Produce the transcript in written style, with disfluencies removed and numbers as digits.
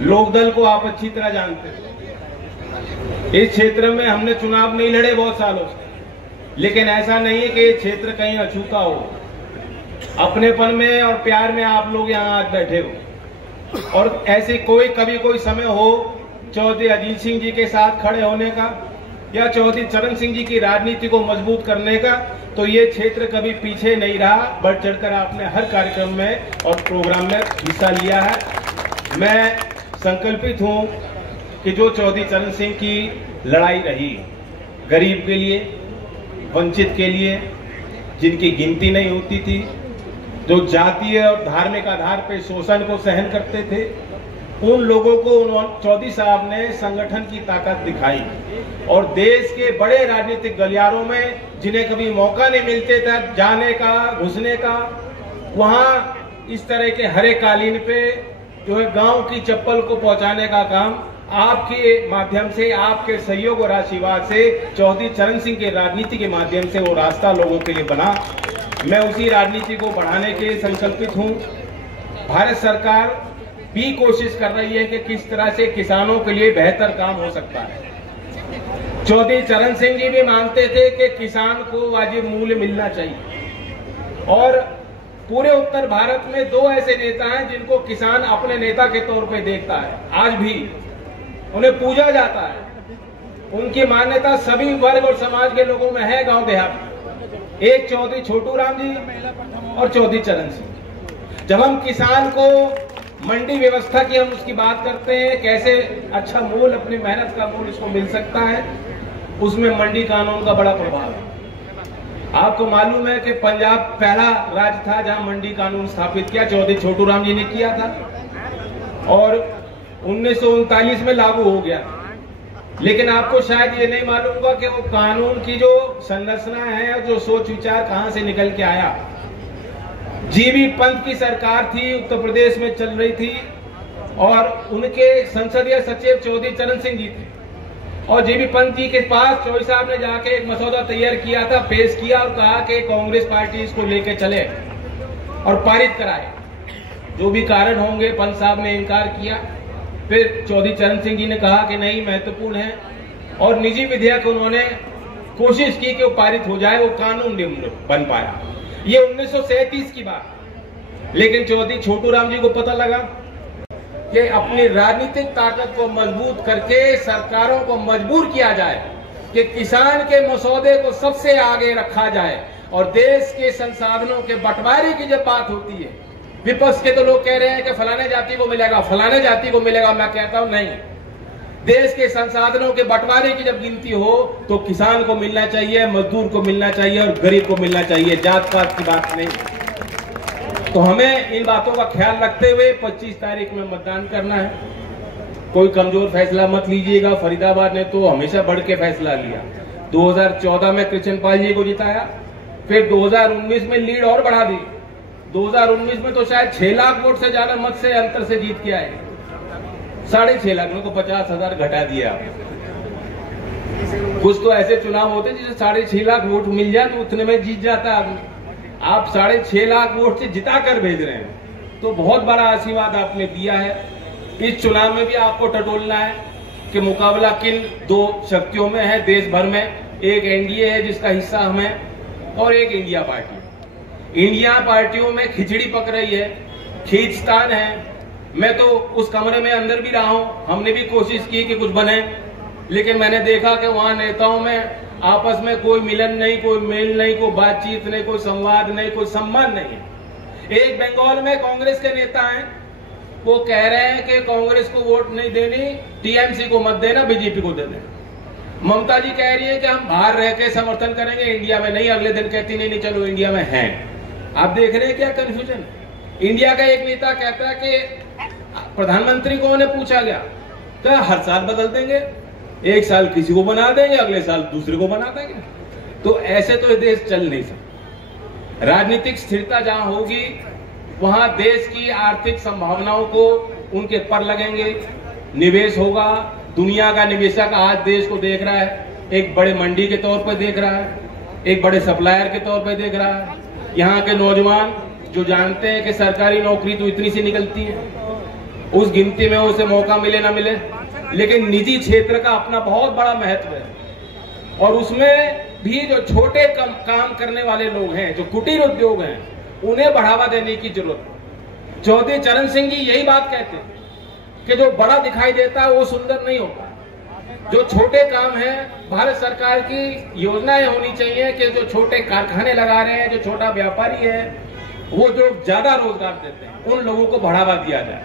लोकदल को आप अच्छी तरह जानते हैं। इस क्षेत्र में हमने चुनाव नहीं लड़े बहुत सालों से, लेकिन ऐसा नहीं है कि ये क्षेत्र कहीं अछूता हो। अपनेपन में और प्यार में आप लोग यहाँ आज बैठे हो, और ऐसे कभी कोई समय हो चौधरी अजीत सिंह जी के साथ खड़े होने का या चौधरी चरण सिंह जी की राजनीति को मजबूत करने का, तो ये क्षेत्र कभी पीछे नहीं रहा। बढ़ चढ़कर आपने हर कार्यक्रम में और प्रोग्राम में हिस्सा लिया है। मैं संकल्पित हूं कि जो चौधरी चरण सिंह की लड़ाई रही गरीब के लिए, वंचित के लिए, जिनकी गिनती नहीं होती थी, जो जातीय और धार्मिक आधार पर शोषण को सहन करते थे, उन लोगों को चौधरी साहब ने संगठन की ताकत दिखाई और देश के बड़े राजनीतिक गलियारों में जिन्हें कभी मौका नहीं मिलते था जाने का, घुसने का, वहां इस तरह के हरे कालीन पे जो है गांव की चप्पल को पहुंचाने का काम आपके माध्यम से, आपके सहयोग और आशीर्वाद से, चौधरी चरण सिंह के राजनीति के माध्यम से वो रास्ता लोगों के लिए बना। मैं उसी राजनीति को बढ़ाने के लिए संकल्पित हूं। भारत सरकार भी कोशिश कर रही है कि किस तरह से किसानों के लिए बेहतर काम हो सकता है। चौधरी चरण सिंह जी भी मानते थे कि किसान को वाजिब मूल्य मिलना चाहिए, और पूरे उत्तर भारत में दो ऐसे नेता हैं जिनको किसान अपने नेता के तौर पे देखता है, आज भी उन्हें पूजा जाता है। उनकी मान्यता सभी वर्ग और समाज के लोगों में है गांव देहात में। एक चौधरी छोटू राम जी और चौधरी चरण सिंह। जब हम किसान को मंडी व्यवस्था की हम उसकी बात करते हैं, कैसे अच्छा मूल्य, अपनी मेहनत का मूल्य इसको मिल सकता है, उसमें मंडी कानून का बड़ा प्रभाव है। आपको मालूम है कि पंजाब पहला राज्य था जहां मंडी कानून स्थापित किया, चौधरी छोटू राम जी ने किया था, और 1939 में लागू हो गया। लेकिन आपको शायद ये नहीं मालूम होगा कि वो कानून की जो संरचना है, जो सोच विचार कहां से निकल के आया। जीबी पंत की सरकार थी, उत्तर प्रदेश में चल रही थी, और उनके संसदीय सचिव चौधरी चरण सिंह जी थे, और जीबी पंत जी के पास चौधरी साहब ने जाके एक मसौदा तैयार किया था, पेश किया और कहा कि कांग्रेस पार्टी इसको लेके चले और पारित कराए। जो भी कारण होंगे, पंत साहब ने इनकार किया। फिर चौधरी चरण सिंह जी ने कहा कि नहीं, महत्वपूर्ण है, और निजी विधेयक उन्होंने कोशिश की कि वो पारित हो जाए, वो कानून नहीं बन पाया। ये 1937 की बात। लेकिन चौधरी छोटू राम जी को पता लगा कि अपनी राजनीतिक ताकत को मजबूत करके सरकारों को मजबूर किया जाए कि किसान के मसौदे को सबसे आगे रखा जाए, और देश के संसाधनों के बंटवारे की जब बात होती है, विपक्ष के तो लोग कह रहे हैं कि फलाने जाति को मिलेगा, फलाने जाति को मिलेगा। मैं कहता हूं नहीं, देश के संसाधनों के बंटवारे की जब गिनती हो तो किसान को मिलना चाहिए, मजदूर को मिलना चाहिए और गरीब को मिलना चाहिए, जात पात की बात नहीं। तो हमें इन बातों का ख्याल रखते हुए 25 तारीख में मतदान करना है। कोई कमजोर फैसला मत लीजिएगा। फरीदाबाद ने तो हमेशा बढ़ के फैसला लिया। 2014 में कृष्णपाल जी को जिताया, फिर 2019 में लीड और बढ़ा दी। 2019 में तो शायद 6 लाख वोट से ज्यादा मत से अंतर से जीत के आए। 6.5 लाख में को 50,000 घटा दिया। कुछ तो ऐसे चुनाव होते जिसे 6.5 लाख वोट मिल जाए तो उतने में जीत जाता आदमी। आप 6.5 लाख वोट से जिता कर भेज रहे हैं, तो बहुत बड़ा आशीर्वाद आपने दिया है। इस चुनाव में भी आपको टटोलना है कि मुकाबला किन दो शक्तियों में है देश भर में। एक एनडीए है जिसका हिस्सा हमें, और एक इंडिया पार्टी। इंडिया पार्टियों में खिचड़ी पक रही है, खींचतान है। मैं तो उस कमरे में अंदर भी रहा हूं, हमने भी कोशिश की कि कुछ बने, लेकिन मैंने देखा कि वहां नेताओं में आपस में कोई मिलन नहीं, कोई मेल नहीं, कोई बातचीत नहीं, कोई संवाद नहीं, कोई सम्मान नहीं। एक बंगाल में कांग्रेस के नेता हैं, वो कह रहे हैं कि कांग्रेस को वोट नहीं देनी, टीएमसी को मत देना, बीजेपी को दे देना। ममता जी कह रही है कि हम बाहर रह के समर्थन करेंगे, इंडिया में नहीं। अगले दिन कहती नहीं चलो इंडिया में है। आप देख रहे हैं क्या कंफ्यूजन। इंडिया का एक नेता कहता है कि प्रधानमंत्री को उन्हें पूछा गया तो हर साल बदल देंगे, एक साल किसी को बना देंगे, अगले साल दूसरे को बना देंगे। तो ऐसे तो देश चल नहीं सकता। राजनीतिक स्थिरता जहां होगी वहां देश की आर्थिक संभावनाओं को उनके पर लगेंगे, निवेश होगा। दुनिया का निवेशक आज देश को देख रहा है, एक बड़े मंडी के तौर पर देख रहा है, एक बड़े सप्लायर के तौर पर देख रहा है। यहाँ के नौजवान जो जानते हैं कि सरकारी नौकरी तो इतनी सी निकलती है, उस गिनती में उसे मौका मिले ना मिले, लेकिन निजी क्षेत्र का अपना बहुत बड़ा महत्व है। और उसमें भी जो छोटे काम करने वाले लोग हैं, जो कुटीर उद्योग हैं, उन्हें बढ़ावा देने की जरूरत है। चौधरी चरण सिंह जी यही बात कहते हैं कि जो बड़ा दिखाई देता है वो सुंदर नहीं होता। जो छोटे काम है, भारत सरकार की योजनाएं होनी चाहिए कि जो छोटे कारखाने लगा रहे हैं, जो छोटा व्यापारी है, वो जो ज्यादा रोजगार देते हैं, उन लोगों को बढ़ावा दिया जाए।